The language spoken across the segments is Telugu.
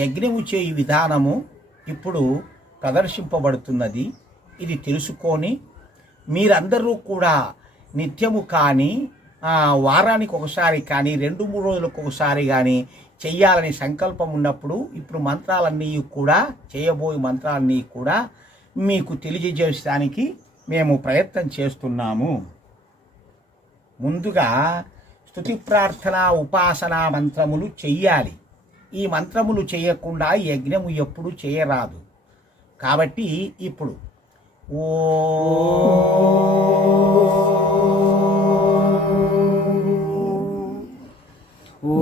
యజ్ఞము చేయు విధానము ఇప్పుడు ప్రదర్శింపబడుతున్నది. ఇది తెలుసుకొని మీరందరూ కూడా నిత్యము కానీ వారానికి ఒకసారి కానీ రెండు మూడు రోజులకు ఒకసారి కానీ చెయ్యాలని సంకల్పం ఉన్నప్పుడు ఇప్పుడు మంత్రాలన్నీ కూడా చేయబోయే మంత్రాలన్నీ కూడా మీకు తెలియజేయడానికి మేము ప్రయత్నం చేస్తున్నాము. ముందుగా స్థుతి ప్రార్థన ఉపాసన మంత్రములు చెయ్యాలి. ఈ మంత్రములు చేయకుండా యజ్ఞము ఎప్పుడు చేయరాదు. కాబట్టి ఇప్పుడు ఓ ఓ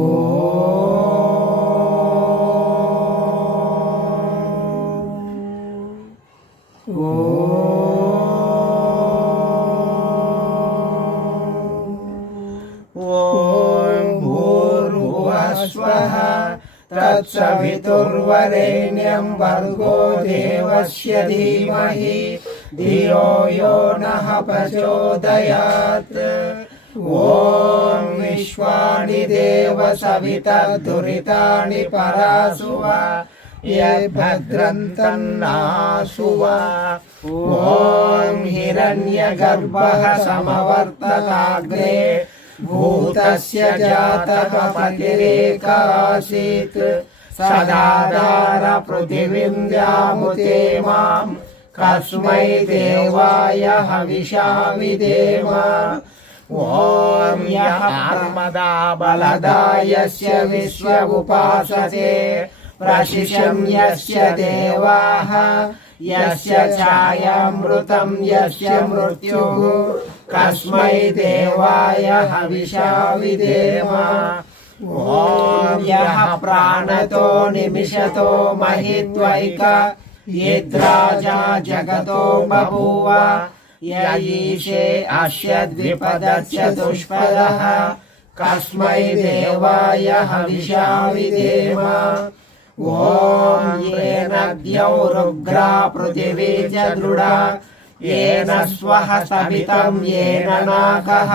तत्सवितुर्वरेण्यं भर्गो देवस्य धीमहि धियो यो नः प्रचोदयात् ॐ विश्वाणि देव सवितर्दुरितानि परासु वा यद्भद्रन्तन्नासु वा ॐ हिरण्यगर्भः समवर्तताग्रे भूतस्य जातः पतिरेकासीत् सदाधार पृथिवीम् व्यामुते माम् कस्मै देवाय हविषामि देव ॐ यर्मदा बलदायस्य विश्व उपासते प्रशिषं यस्य देवाः यस्य छायामृतं यस्य मृत्युः कस्मै देवाय हविषामि देव ॐ यः प्राणतो निमिषतो महित्वैक यद्राजा जगतो बभूव य ईशे अस्य द्विपदस्य दुष्पदः कस्मै देवाय हविषा विधेम ॐ येन द्यौरुग्रा पृथिवी च दृढा येन स्वः सवितं येन नाकः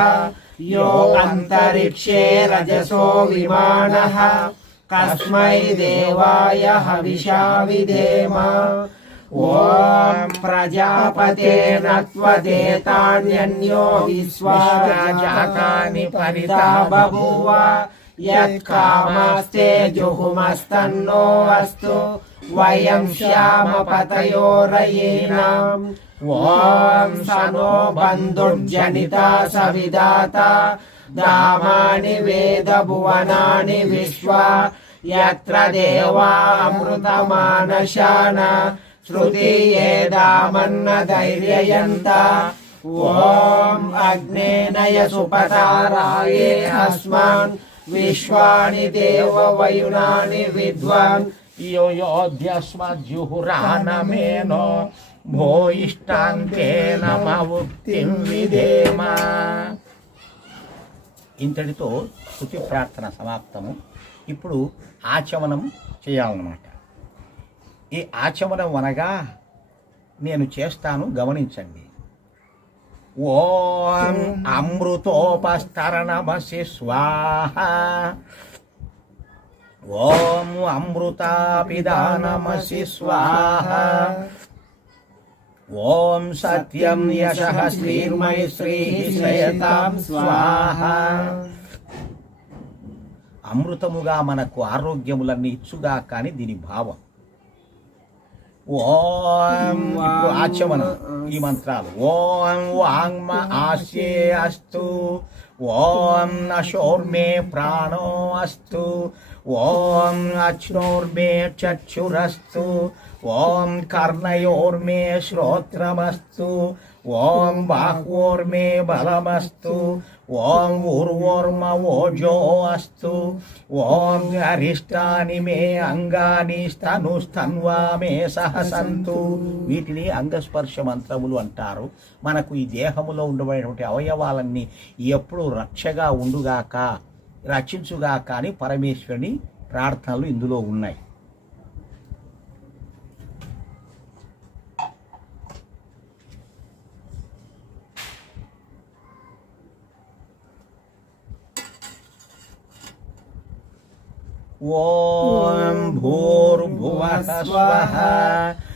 यो अन्तरिक्षे रजसो विमानः कस्मै देवाय हविषा विधेम ॐ प्रजापतेन त्वदेतान्यन्यो विश्वा जातानि परिता बभूव यत्कामास्ते जुहुमस्तन्नो अस्तु वयं श्यामपतयोरयीनाम् ॐ स नो बन्धुर्जनिता सविदाता दामानि वेदभुवनानि विश्वा यत्र देवामृतमानशान श्रुतीयेदामन्न धैर्ययन्त ॐ अग्नेनय सुपताराये अस्मान् विश्वानि देववयुनानि विद्वान् యో యోధ్యస్మజ్జుహురానమేనో భో ఇష్టాంతేన ముక్తిం విధేమ ఇంతటితో స్థుతి ప్రార్థన సమాప్తము ఇప్పుడు ఆచమనం చేయాలన్నమాట ఈ ఆచమనం అనగా నేను చేస్తాను గమనించండి ఓం అమృతోపస్తరణమసి స్వాహ. ఓం అమృతాపిదానమసి స్వాహ. ఓం సత్యం యశ శ్రీర్మై శ్రీ శ్రేయతాం స్వాహ. అమృతముగా మనకు ఆరోగ్యములన్నీ ఇచ్చుగా కానీ దీని భావం. ఓం ఇప్పుడు ఆచమనం ఈ మంత్రాలు ఓం వాంగ్మ ఆస్యే అస్తు ఓం నశోర్మే ప్రాణో అస్తు ఓం అచ్నోర్మే చక్షురస్తు ఓం కర్ణయోర్మే శ్రోత్రమస్తు ఓం బాహ్వోర్మే బలమస్తు ఓం ఊర్వోర్మ ఓజో అస్తు ఓం అరిష్టాని మే అంగాని స్తను స్తన్వా మే సహసంతు. వీటిని అంగస్పర్శ మంత్రములు అంటారు. మనకు ఈ దేహములో ఉండబడినటువంటి అవయవాలన్నీ ఎప్పుడు రక్షగా ఉండుగాక రక్షించుగాక అని పరమేశ్వరుని ప్రార్థనలు ఇందులో ఉన్నాయి. ओम भूर्भुवः स्वः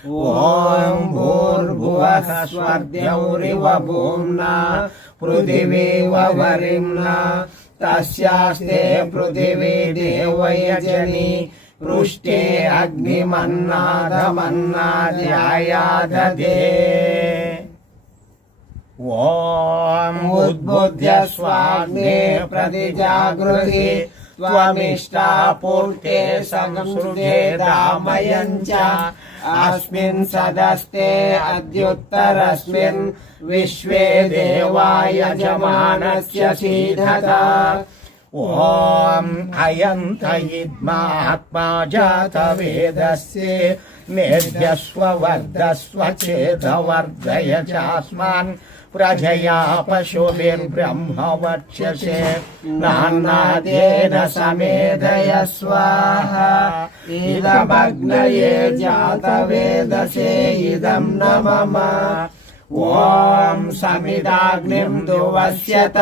ॐ भूर्भुवः स्वर्द्यौरिव भूम्ना पृथिवीव वरिम्ना तस्यास्ते पृथिवी देवयजनी, पृष्ठे अग्निमन्नादमन्नाद्यायादधे। ॐ उद्बुद्ध्य स्वाग्ने प्रतिजागृहि त्वमिष्टा पूर्ते संसृते दामयम् च अस्मिन् सदस्ते अद्युत्तरस्मिन् विश्वे देवा यजमानस्य सीधत ॐ अयन्त इद्मात्मा जातवेदस्य मेध्यस्व वर्धस्व चेदवर्धय चास्मान् प्रजया पशुभिर्ब्रह्म वक्षसे नान्नादेन समेधय स्वाहा इदमग्नये जातवेदसे, इदं न मम। ॐ समिदाग्निम् दुवस्यत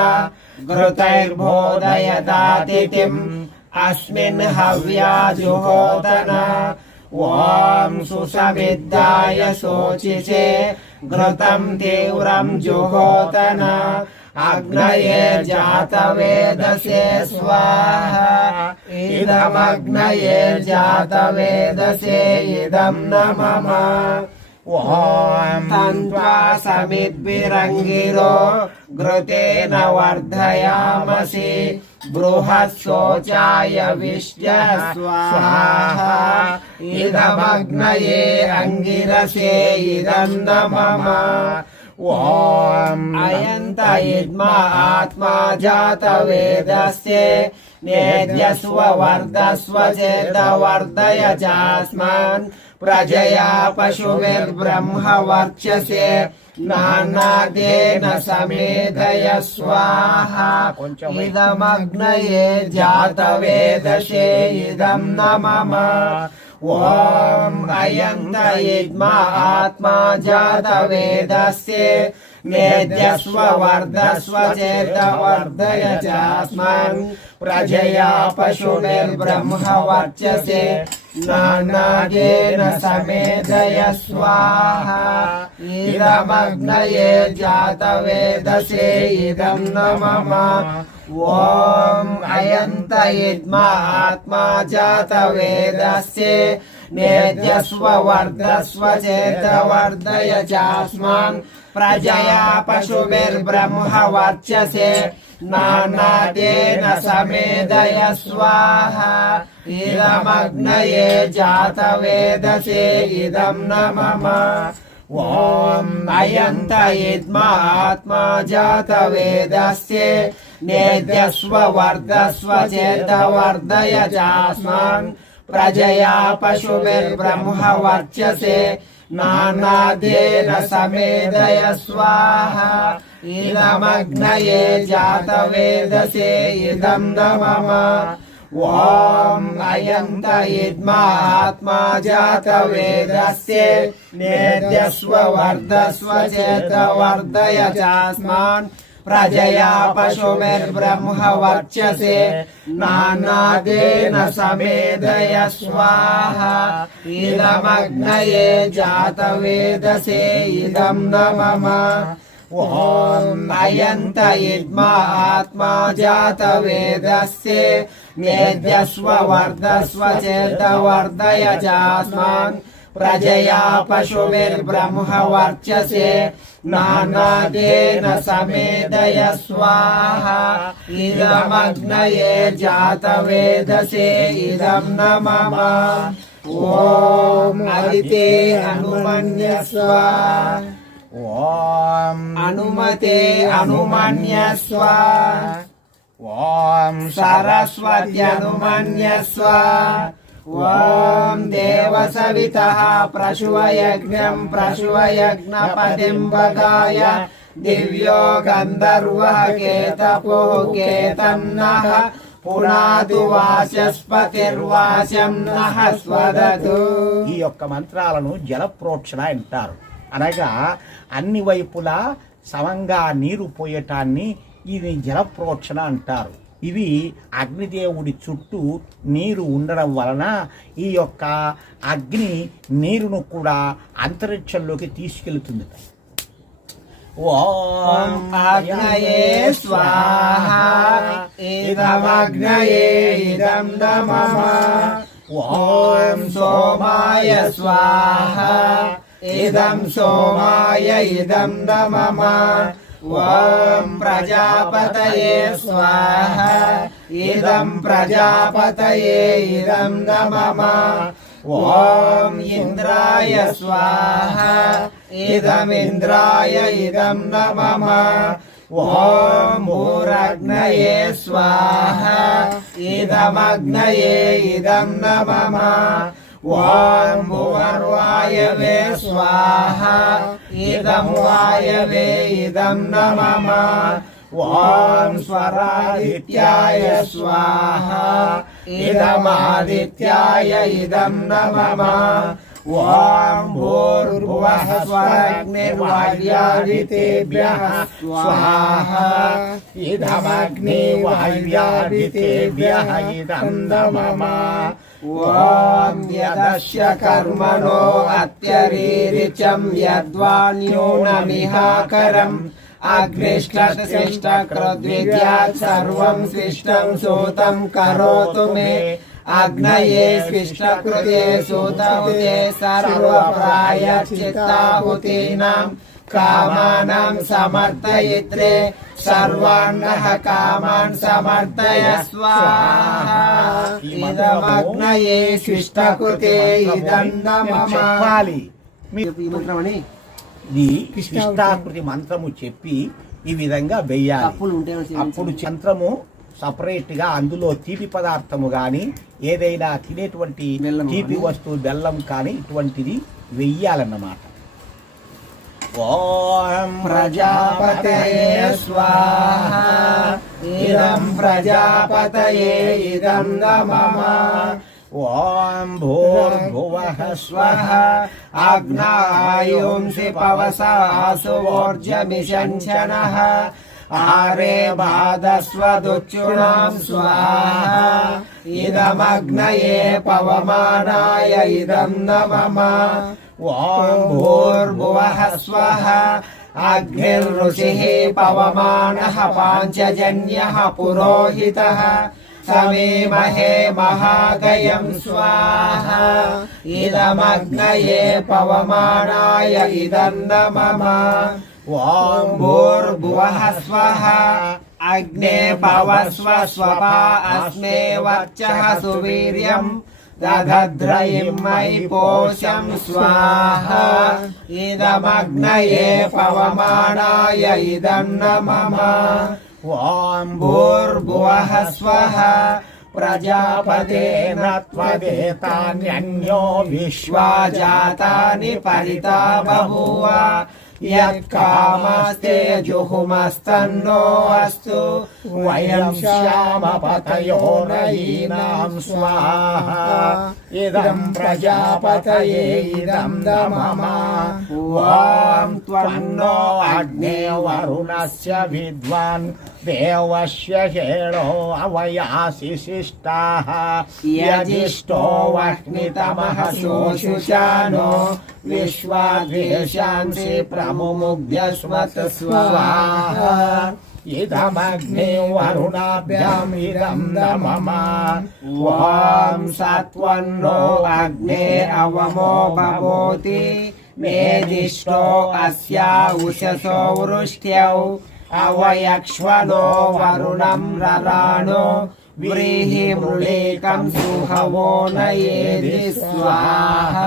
घृतैर्बोधयदातिथिम् अस्मिन् हव्याजुहोदन। ॐ सुसमिद्धाय शोचिषे घृतम् तीव्रम् जुहोतन। अग्नये जातवेदसे स्वाहा। इदमग्नये जातवेदसे इदं न मम ॐ तन्त्वा समिद्भिरङ्गिरो घृतेन वर्धयामसि। बृहत्सोचाय स्वाहा। इदमग्नये अङ्गिरसे इदं न मम ॐ अयन्त इद्मा आत्मा जातवेदस्य नेद्यस्व वर्धस्व चेदवर्धय चास्मान्। प्रजया पशुभिर्ब्रह्म वर्चसे नानादेन समेधय स्वाहा इदमग्नये जातवेदशे इदं न मम ॐ अयन्त इद्मा आत्मा जातवेदस्य नेद्यस्व वर्धस्व चेदवर्धय चास्मान् प्रजया पशुभिर्ब्रह्म वर्चसे नानादेन समेधय स्वाहा इदमग्नये जातवेदसे न मम ॐ अयन्त इद्मा जातवेदस्य नेद्यस्व वर्धस्व चेतवर्धय चास्मान् प्रजया पशुभिर्ब्रह्म वर्चसे नानादेन समेधय स्वाहा इदमग्नये जातवेदसे इदं न मम। ॐ अयन्त इद्मा आत्मा जातवेदस्य। नेद्यस्व वर्धस्व चेतवर्धय चास्मान्। प्रजया पशुभिर्ब्रह्म वर्चसे नानादेन समेधय स्वाहा इदमग्नये जातवेदसे इदं न मम ॐ अयन्त इद्मा आत्मा जातवेदस्य नेद्यस्व वर्धस्व चेतवर्धय चास्मान् प्रजया पशुभिर्ब्रह्म वर्चसे नानादेन समेधय स्वाहा इदमग्नये जातवेदसे इदं न मम ॐ अयन्त इद्मा आत्मा जातवेदस्य नेद्यस्व वर्धस्व चेतवर्धय चास्मान् प्रजया पशुभिर्ब्रह्म वर्चसे। नानादेन समेधय स्वाहा इदमग्नये जातवेदसे, इदं न मम ॐ अदिते हनुमन्यस्व। ॐ अनुमते अनुमन्यस्व ॐ सरस्वत्यनुमन्यस्व। ॐ देवसवितः प्रशुवयज्ञम् प्रशुवयज्ञपतिम् वदाय दिव्यो गन्धर्वः केतपोः केतन्नः पुनातु वाचस्पतिर्वाचम् नः स्वदतु ఈ యొక్క మంత్రాలను జలప్రోక్షణ అంటారు అనగా అన్ని వైపులా సమంగా నీరు పోయటాన్ని ఇది జలప్రోక్షణ అంటారు ఇవి అగ్నిదేవుడి చుట్టూ నీరు ఉండడం వలన ఈ యొక్క అగ్ని నీరును కూడా అంతరిక్షంలోకి తీసుకెళ్తుంది. ఓం అగ్నయే స్వాహ ఇదమగ్నయే ఇదం నమః ఓం సోమాయ స్వాహ ఇదం సోమాయ ఇదం నమః ఓం ప్రజాపతయే స్వాహ. ఇదం ప్రజాపతయే ఇదం నమః ఓం ఇంద్రాయ స్వాహ. ఇదమింద్రాయ ఇదం నమః ఓం భూరగ్నయే స్వాహ. ఇదమగ్నయే ఇదం నమః ఓం భువర్వాయవే స్వాహ ఇదం వాయవే ఇదం నమః ఓం స్వరాదిత్యాయ స్వాహ ఇదమాదిత్యాయ ఇదం నమః ఓం భూర్భువః స్వరగ్నిర్వార్యాదితేభ్యः స్వాహ ఇదమగ్ని వాయువ్యాదితేభ్యः ఇదం నమః ఓం యదస్య కర్మణో అత్యరీరిచం యద్వాన్యూనమిహాకరం అగ్నిష్టశిష్టకృద్విద్యాత్ సర్వం శిష్టం సూతం కరోతు మే అగ్నయే శిష్టకృతే సూతహుతే సర్వప్రాయశ్చిత్తాహుతీనాం కామానాం సమర్థయిత్రే సర్వాన్నః కామాన్ సమర్థయ స్వాహా ఇదమగ్నయే శిష్టకృతే చెప్పాలి. ఈ మంత్రమని? మంత్రము చెప్పి ఈ విధంగా వెయ్యాలి అప్పుడు మంత్రము సపరేట్గా అందులో తీపి పదార్థము గాని ఏదైనా తినేటువంటి తీపి. వస్తువు బెల్లం కానీ ఇటువంటిది వెయ్యాలన్నమాట ఓం ప్రజాపతయే స్వాహ ఇదం ప్రజాపతయే ఇదం నమః ఓం భూర్భువః స్వః ఆగ్నాయుంసి పవసాసు ఓర్జమిషంచనః ఆరే బాధస్వదుచ్చుణాం స్వాహ ఇదమగ్నయే పవమానాయ ఇదం నమః ॐ भूर्भुव स्व अग्निर्ऋषिः पवम पांचजन्य पुरोहितः। समीमहे महागयम् स्वाहा। इदमग्नये पवमानाय इदन्नमम ॐ भूर्भुवः स्व अग्ने पवस्व स्वपा अस्मे वर्च सुवीर्यम्। दधद्रयिमयि पोषं स्वाहा। इदमग्नये पवमाणाय इदं न मम ॐ भूर्भुवः स्वः प्रजापतेन त्वदेतान्यो विश्वा जातानि परिता बभूव। యత్కామస్తే జుహుమస్తన్నో అస్తు. వయం శ్యామపతయో నయీనాం స్వాహ. ఇదం ప్రజాపతయే ఇదం నమః ఓం త్వన్నో అగ్నే వరుణస్య విద్వాన్ దేవస్య హేళో అవయాసి శిష్టాః యజిష్టో వహ్నితమః శోషుచానో విశ్వాద్వేషాంసి ప్రముముగ్ధ్యస్మత్ స్వాహ ఇదమగ్నే వరుణాభ్యాం ఇదం నమః ఓం సత్వన్నో అగ్నే అవమో భవోతి మేదిష్టో అస్యా ఉషసో వృష్ట్యౌ అవయక్ష్వనో వరుణం రరాణో వ్రీహి మృళీకం సుహవో నయేది స్వాహ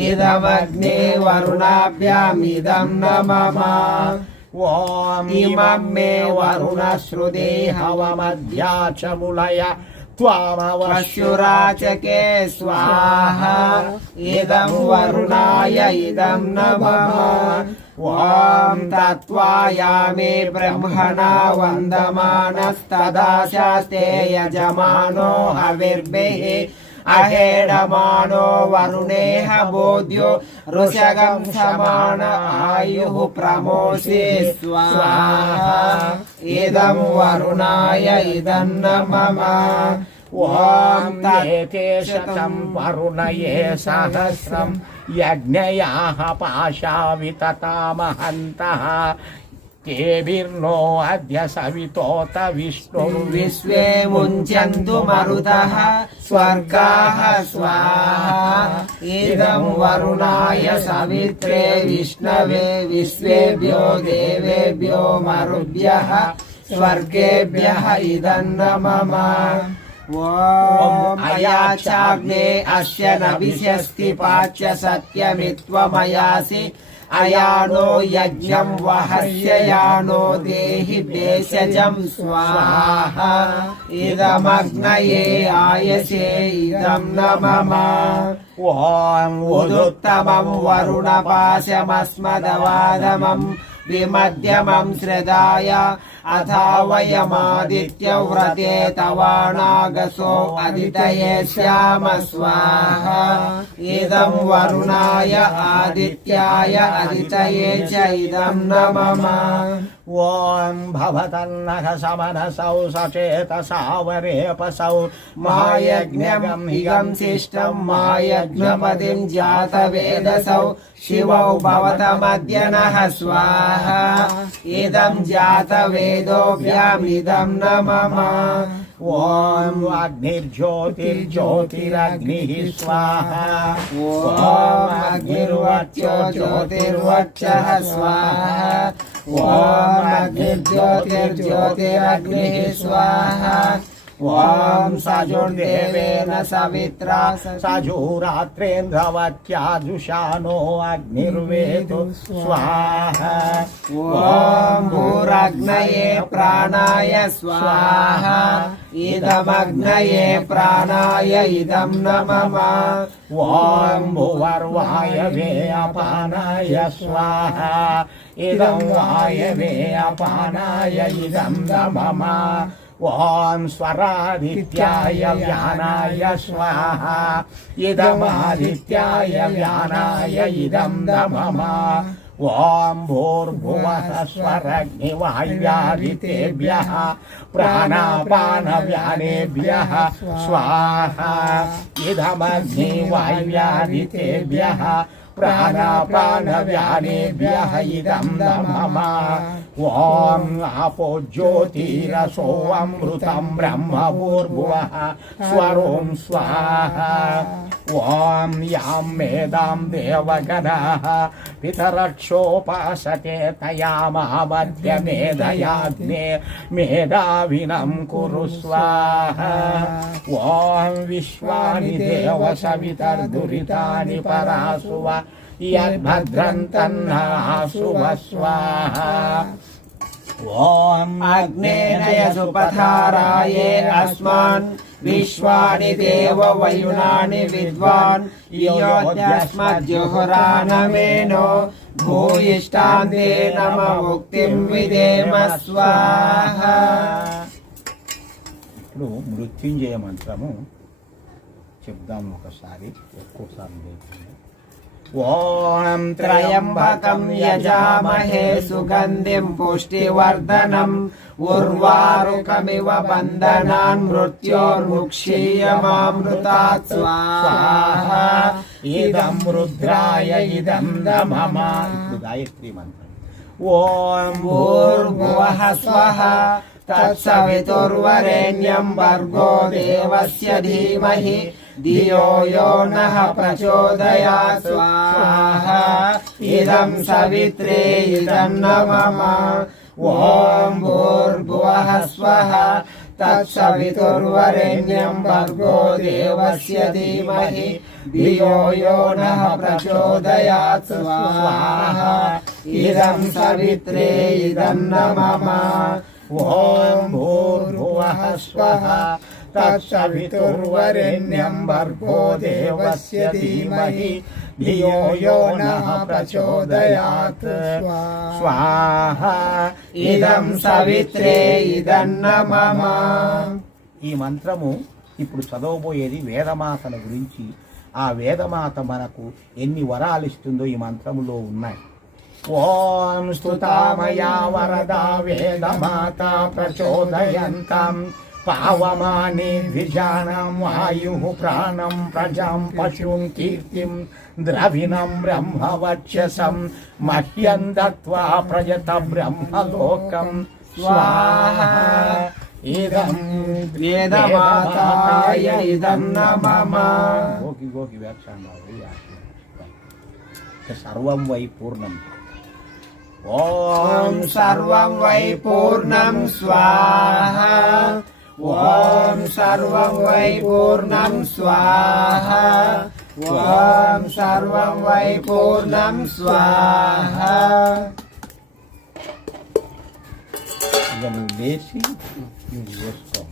ఇదమగ్నే వరుణాభ్యామిదం నమః ఓం ఇమం इममे वरुणश्रुते हवमध्या च मुलय त्वामवश्युराचके स्वाहा। इदं वरुणाय, इदं नमः। ॐ तत्त्वायामे ब्रह्मणा वन्दमानस्तदा शास्ते यजमानो हविर्भिः। హవిర్భిః అహేడమానో వరుణేహ బోధ్యో ఋషగం సమాన ఆయుః ప్రమోసి స్వాహా ఇదం వరుణాయ ఇదం న మమ ఓం ఏతే శతం వరుణయే సహస్రం యజ్ఞయాః तेभिर्नो अद्य सवितोत विश्व मुञ्चन्तु मरुतः, स्वर्गाः स्वाहा। इदं वरुणाय सवित्रे विष्णवे, विश्वेभ्यो देवेभ्यो मरुभ्यः, स्वर्गेभ्यः इदं नमः। ॐ अयाचाग्ने अस्य न पाच्य सत्यमित्वमयासि పాచ్య సత్యమిత్వమయాసి అయానో యజ్ఞం వహస్యయానో దేహి భేషజం స్వాహ. ఇదమగ్నయే ఆయసే ఇదం న మమ ఓం ఉదుత్తమం వరుణపాశమస్మదవాదమం. విమధ్యమం శ్రదాయ అథావయమాదిత్యవ్రతే తవాణాగసో అదితయే శ్యామ స్వాహ ఇదం వరుణాయ ఆదిత్యాయ అదితయే చ ఇదం న ॐ भवतन्नः समनसौ सचेतसावरेपसौ। मायज्ञगं हिगंसिष्टं मायज्ञपतिं जातवेदसौ। शिवौ भवतमद्य नः स्वाहा। इदं जातवेदोऽभ्यामिदं न मम। ॐ अग्निर्ज्योतिर्ज्योतिरग्निः स्वाहा। ॐ अग्निर्वक्षो ज्योतिर्वक्षः स्वाहा। జ్యోతిర్వచ్చః స్వాహ ఓం అగ్నిర్జ్యోతిర్జ్యోతిరగ్నిः స్వాహ ఓం సజుర్దేవేన సవిత్రా సజూరాత్రేంద్రవత్యాజుషానో అగ్నిర్వేదు స్వాహా ఓం భూరగ్నయే ప్రాణాయ స్వాహ ఇదమగ్నయే ప్రాణాయ ఇదం న మమ ఓం భువర్వాయవే అపానాయ స్వాహా ఇదం వాయవే అపానాయ ఇదం మమ ఓం స్వరాదిత్యాయ వ్యానాయ స్వాహా ఇదమాదిత్యాయ వ్యానాయ ఇదం మమ ఓం భూర్భువః స్వరగ్నివాయువ్యాదితేభ్యः ప్రాణాపానవ్యానేభ్యः స్వాహా ఇదమగ్నివాయువ్యాదితేభ్యः ప్రాణాపానవ్యానేభ్యः ఇదం ॐ आपो ब्रह्म ब्रह्मभूर्भुवः स्वरों स्वाहा। ॐ यां मेधां देवगणाः पितरक्षोपासते तया मामद्य मेधयाग्ने मेधाविनं कुरु स्वाहा। ॐ विश्वानि देवसवितर्दुरितानि परासु वा यद्भद्रं तन्नासु स्वाहा। స్వాహా ఓం అగ్నేనయ సుపథారాయే అస్మాన్ విశ్వాని దేవ వయునాని విద్వాన్ యోద్యస్మజ్జుహురానమేనో భూయిష్టాంతే నమ ముక్తిం విదేమ స్వాహ ఇప్పుడు మృత్యుంజయ మంత్రము చెప్దాం ఒకసారి ఒక్కోసారి లేకుండా. ఓం త్రయంబకం యజామహే సుగంధిం పుష్టివర్ధనం. ఉర్వారుకమివ బంధనాన్ మృత్యోర్ముక్షీయమామృతాత్. స్వాహా. ఇదం రుద్రాయ ఇదం మమ ఇప్పుడు ॐ भूर्भुवः स्वः तत्सवितुर्वरेण्यम् वर्गो देवस्य धीमहि। धियो यो नः प्रचोदया स्वाहा। इदं सवित्रे इदं न मम ॐ भूर्भुवः स्वः तत्सवितुर्वरेण्यम् भर्गो देवस्य धीमहि। धियो यो नः प्रचोदयात्। स्वाहा। ఇదం సవిత్రే ఇదం న ఓం భూర్భువః స్వః తత్సవితుర్వరేణ్యం భర్గో దేవస్య ధీమహి ధియో యో నః ప్రచోదయాత్ స్వాహా ఇదం సవిత్రే ఇదన్న న మమ ఈ మంత్రము ఇప్పుడు చదవబోయేది వేదమాతల గురించి. ఆ వేదమాత మనకు ఎన్ని వరాలు ఇస్తుందో ఈ మంత్రములో ఉన్నాయి. ఓం స్తుతామయా వరదా వేదమాత ప్రచోదయంతం పావమాని ద్విజానం ఆయు ప్రాణం ప్రజాం పశుం కీర్తిం ద్రవిణం బ్రహ్మవక్షసం మహ్యం దత్వా ప్రజత బ్రహ్మలోకం. స్వాహ. ఇదం వేదమాతాయ ఇదం నమః. గోకి గోకి వ్యాఖ్యానం సర్వం వై పూర్ణం ఓం సర్వం వై పూర్ణం స్వాహ. ఓం సర్వం వై పూర్ణం స్వాహ. ఓం సర్వం వై పూర్ణం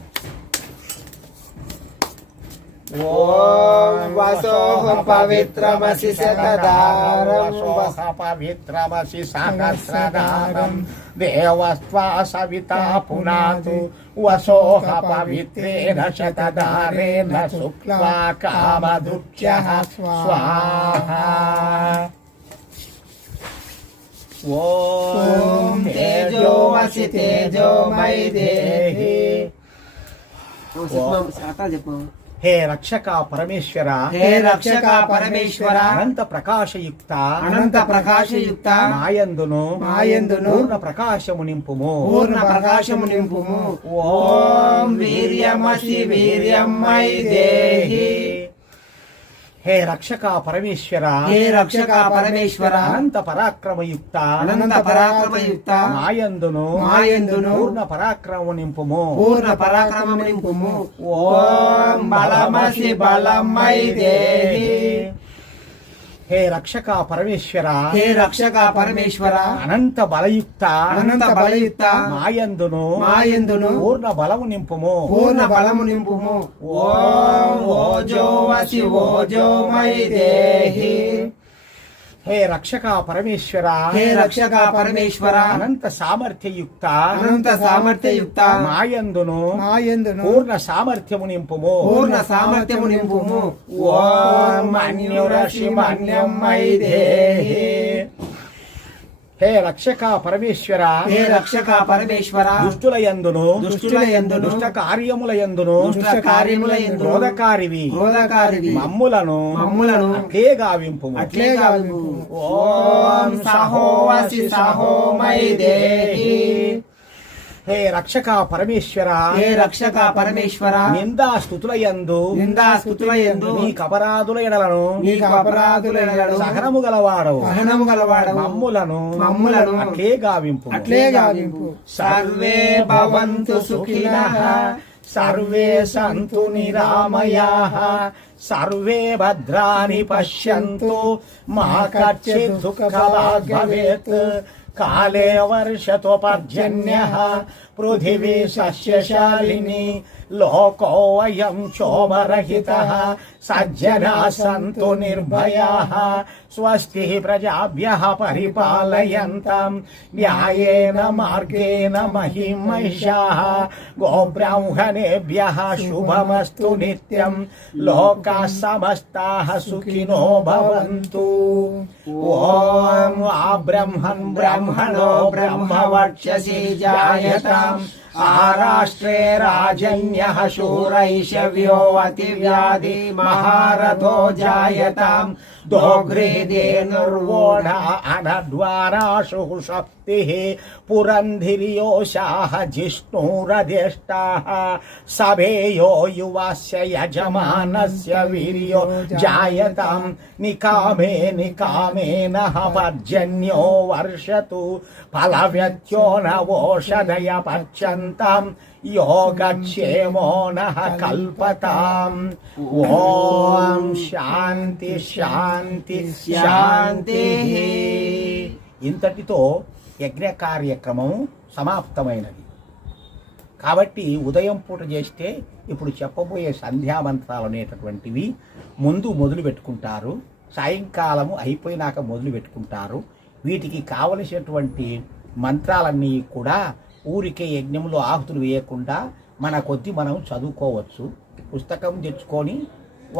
ओम वसोह पवित्रमसि शतदारं वसोह पवित्रमसि सहस्रदारं देवस्त्वा सविता पुनातु वसोह पवित्रेण शतदारेण शुक्ला कामधुक्षः स्वाहा ॐ तेजोमसि तेजोमयि देहि Vocês vão, você já tá depois. హే రక్షక పరమేశ్వర. హే రక్షక పరమేశ్వర. అనంత ప్రకాశయుక్త. అనంత ప్రకాశయుక్త. మాయందును. మాయందును. పూర్ణ ప్రకాశము నింపుము. పూర్ణ ప్రకాశము నింపుము. ఓం వీర్యమసి వీర్యమై దేహి హే రక్షక పరమేశ్వర. హే రక్షక పరమేశ్వర. అనంత పరాక్రమయుక్త. అనంత పరాక్రమయుక్త. మాయందును. మాయందును. పూర్ణ పరాక్రమము నింపుము. పూర్ణ పరాక్రమము నింపుము. ఓం బలమసి బలమై దేహి హే రక్షక పరమేశ్వర. హే రక్షక పరమేశ్వర. అనంత బలయుక్త. అనంత బలయుక్త. మాయందును. మాయందును. పూర్ణ బలము నింపుము. పూర్ణ బలము నింపుము. ఓం ఓజోవసి ఓజోమయి దేహి. హే రక్షక పరమేశ్వర. హే రక్షక పరమేశ్వర. అనంత సామర్థ్యయుక్త. అనంత సామర్థ్యయుక్త. మాయందును. మాయందును. పూర్ణ సామర్థ్యము నింపుము. పూర్ణ సామర్థ్యము నింపుము. ఓం మన్యురషి మన్యం మై దేహి హే రక్షక పరమేశ్వర హే రక్షక పరమేశ్వర దుష్టుల యందును దుష్టుల యందును దుష్ట కార్యముల యందును దుష్ట కార్యముల యందును క్రోధకారివి క్రోధకారివి మమ్ములను మమ్ములను అట్లే గావింపు అట్లే కాదు ఓం సహోవసి సహోమై దేహి హే రక్షక పరమేశ్వర. హే రక్షక పరమేశ్వర. నిందా స్థుతుల యందు నిందా స్తుతుల యందు నీకు అపరాధుల ఎడలను. నీకు అపరాధుల ఎడలను. సహనము గలవాడవు. సహనము గలవాడవు. మమ్ములను. మమ్ములను. అట్లే గావింపు. అట్లే గావింపు. సర్వే భవంతు సుఖినః. సర్వే సంతు నిరామయాః. సర్వే భద్రాని పశ్యంతు. మా కచ్చిత్ దుఃఖభాగ్ భవేత్ కాలే पृथिवी सस्यशालिनी लोकोऽयं शोभरहितः सज्जनाः सन्तु निर्भयाः स्वस्तिः प्रजाभ्यः परिपालयन्तं न्यायेन मार्गेण महिमहिषाः गोब्राह्मणेभ्यः शुभमस्तु नित्यं लोकाः समस्ताः सुखिनो भवन्तु। ॐ ब्रह्मन् ब्रह्मणो ब्रह्मवर्क्षसि जायता महाराष्ट्रे राजन्यः शूरैषव्यो अतिव्याधि महारथो जायताम्। दोघ्रीदे निर्वोढानद्वाराशु शक्तिः पुरन्धिर्यो शाह जिष्णुरधिष्टाः सभेयो युवास्य यजमानस्य वीर्यो जायतां। निकामे निकामेन हवर्जन्यो वर्षतु। फलव्यत्यो न वोषधय पच्यन्ताम् योगक्षेमो नः कल्पताम् ॐ శాంతి శాంతి శాంతి ఇంతటితో యజ్ఞ కార్యక్రమం సమాప్తమైనది కాబట్టి ఉదయం పూట చేస్తే ఇప్పుడు చెప్పబోయే సంధ్యామంత్రాలు అనేటటువంటివి ముందు మొదలు పెట్టుకుంటారు సాయంకాలము అయిపోయినాక మొదలు పెట్టుకుంటారు వీటికి కావలసినటువంటి మంత్రాలన్నీ కూడా ఊరికే యజ్ఞంలో ఆహుతులు వేయకుండా మన కొద్ది మనం చదువుకోవచ్చు. పుస్తకం తెచ్చుకొని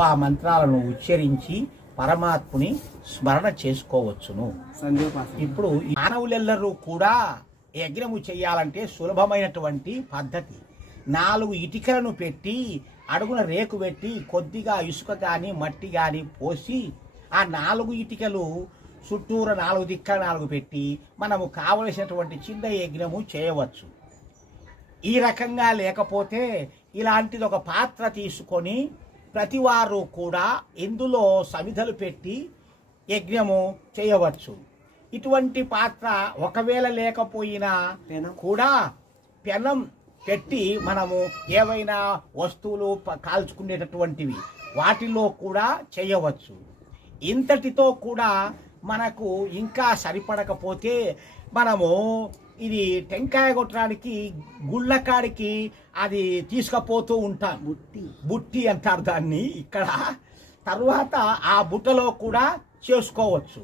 ఆ మంత్రాలను ఉచ్చరించి పరమాత్ముని స్మరణ చేసుకోవచ్చును. ఇప్పుడు మానవులెల్లరూ కూడా యజ్ఞము చేయాలంటే సులభమైనటువంటి పద్ధతి. నాలుగు ఇటుకలను పెట్టి అడుగున రేకు పెట్టి కొద్దిగా ఇసుక కానీ మట్టి కానీ పోసి ఆ నాలుగు ఇటుకలు చుట్టూర నాలుగు దిక్కల నాలుగు పెట్టి మనము కావలసినటువంటి చిన్న యజ్ఞము చేయవచ్చు. ఈ రకంగా లేకపోతే ఇలాంటిది ఒక పాత్ర తీసుకొని ప్రతివారు కూడా ఇందులో సమిధలు పెట్టి యజ్ఞము చేయవచ్చు. ఇటువంటి పాత్ర ఒకవేళ లేకపోయినా. కూడా పెనం పెట్టి మనము ఏవైనా వస్తువులు కాల్చుకునేటటువంటివి వాటిలో కూడా చేయవచ్చు. ఇంతటితో కూడా మనకు ఇంకా సరిపడకపోతే మనము ఇది టెంకాయ కొట్టడానికి గుళ్ళకాడికి అది తీసుకుపోతూ ఉంటాం. బుట్టి. బుట్టి అంటారు దాన్ని ఇక్కడ. తర్వాత ఆ బుట్టలో కూడా చేసుకోవచ్చు.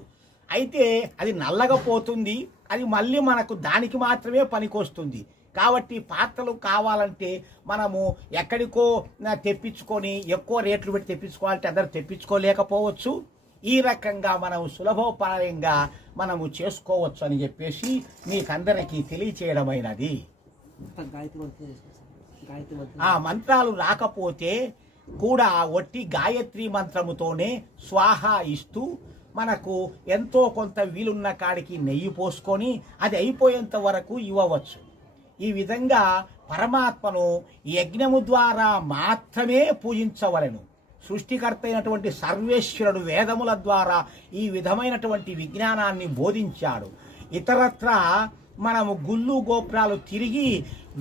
అయితే అది నల్లగా పోతుంది అది మళ్ళీ మనకు దానికి మాత్రమే పనికొస్తుంది. కాబట్టి పాత్రలు కావాలంటే మనము ఎక్కడికో తెప్పించుకొని ఎక్కువ రేట్లు పెట్టి తెప్పించుకోవాలంటే అందరు తెప్పించుకోలేకపోవచ్చు. ఈ రకంగా మనం సులభోపాయంగా మనము చేసుకోవచ్చు అని చెప్పేసి మీకందరికీ తెలియచేయడమైనది. ఆ మంత్రాలు రాకపోతే కూడా ఒట్టి గాయత్రి మంత్రముతోనే స్వాహ ఇస్తూ మనకు ఎంతో కొంత వీలున్న కాడికి నెయ్యి పోసుకొని అది అయిపోయేంత వరకు ఇవ్వవచ్చు. ఈ విధంగా పరమాత్మను యజ్ఞము ద్వారా మాత్రమే పూజించవలెను. సృష్టికర్త అయినటువంటి సర్వేశ్వరుడు వేదముల ద్వారా ఈ విధమైనటువంటి విజ్ఞానాన్ని బోధించాడు. ఇతరత్ర మనము గుళ్ళు గోపురాలు తిరిగి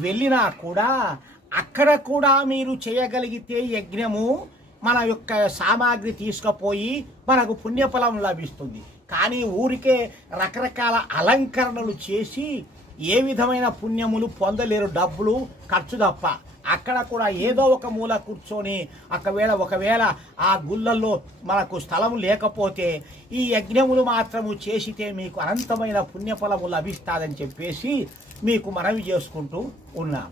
వెళ్ళినా కూడా అక్కడ కూడా మీరు చేయగలిగితే యజ్ఞము మన యొక్క సామాగ్రి తీసుకుపోయి మనకు పుణ్యఫలం లభిస్తుంది. కానీ ఊరికే రకరకాల అలంకరణలు చేసి ఏ విధమైన పుణ్యములు పొందలేరు డబ్బులు ఖర్చు తప్ప. అక్కడ కూడా ఏదో ఒక మూల కూర్చొని ఒకవేళ ఒకవేళ ఆ గుళ్ళల్లో మనకు స్థలము లేకపోతే ఈ యజ్ఞములు మాత్రము చేసితే మీకు అనంతమైన పుణ్యఫలము లభిస్తాదని చెప్పేసి మీకు మనవి చేసుకుంటూ ఉన్నాం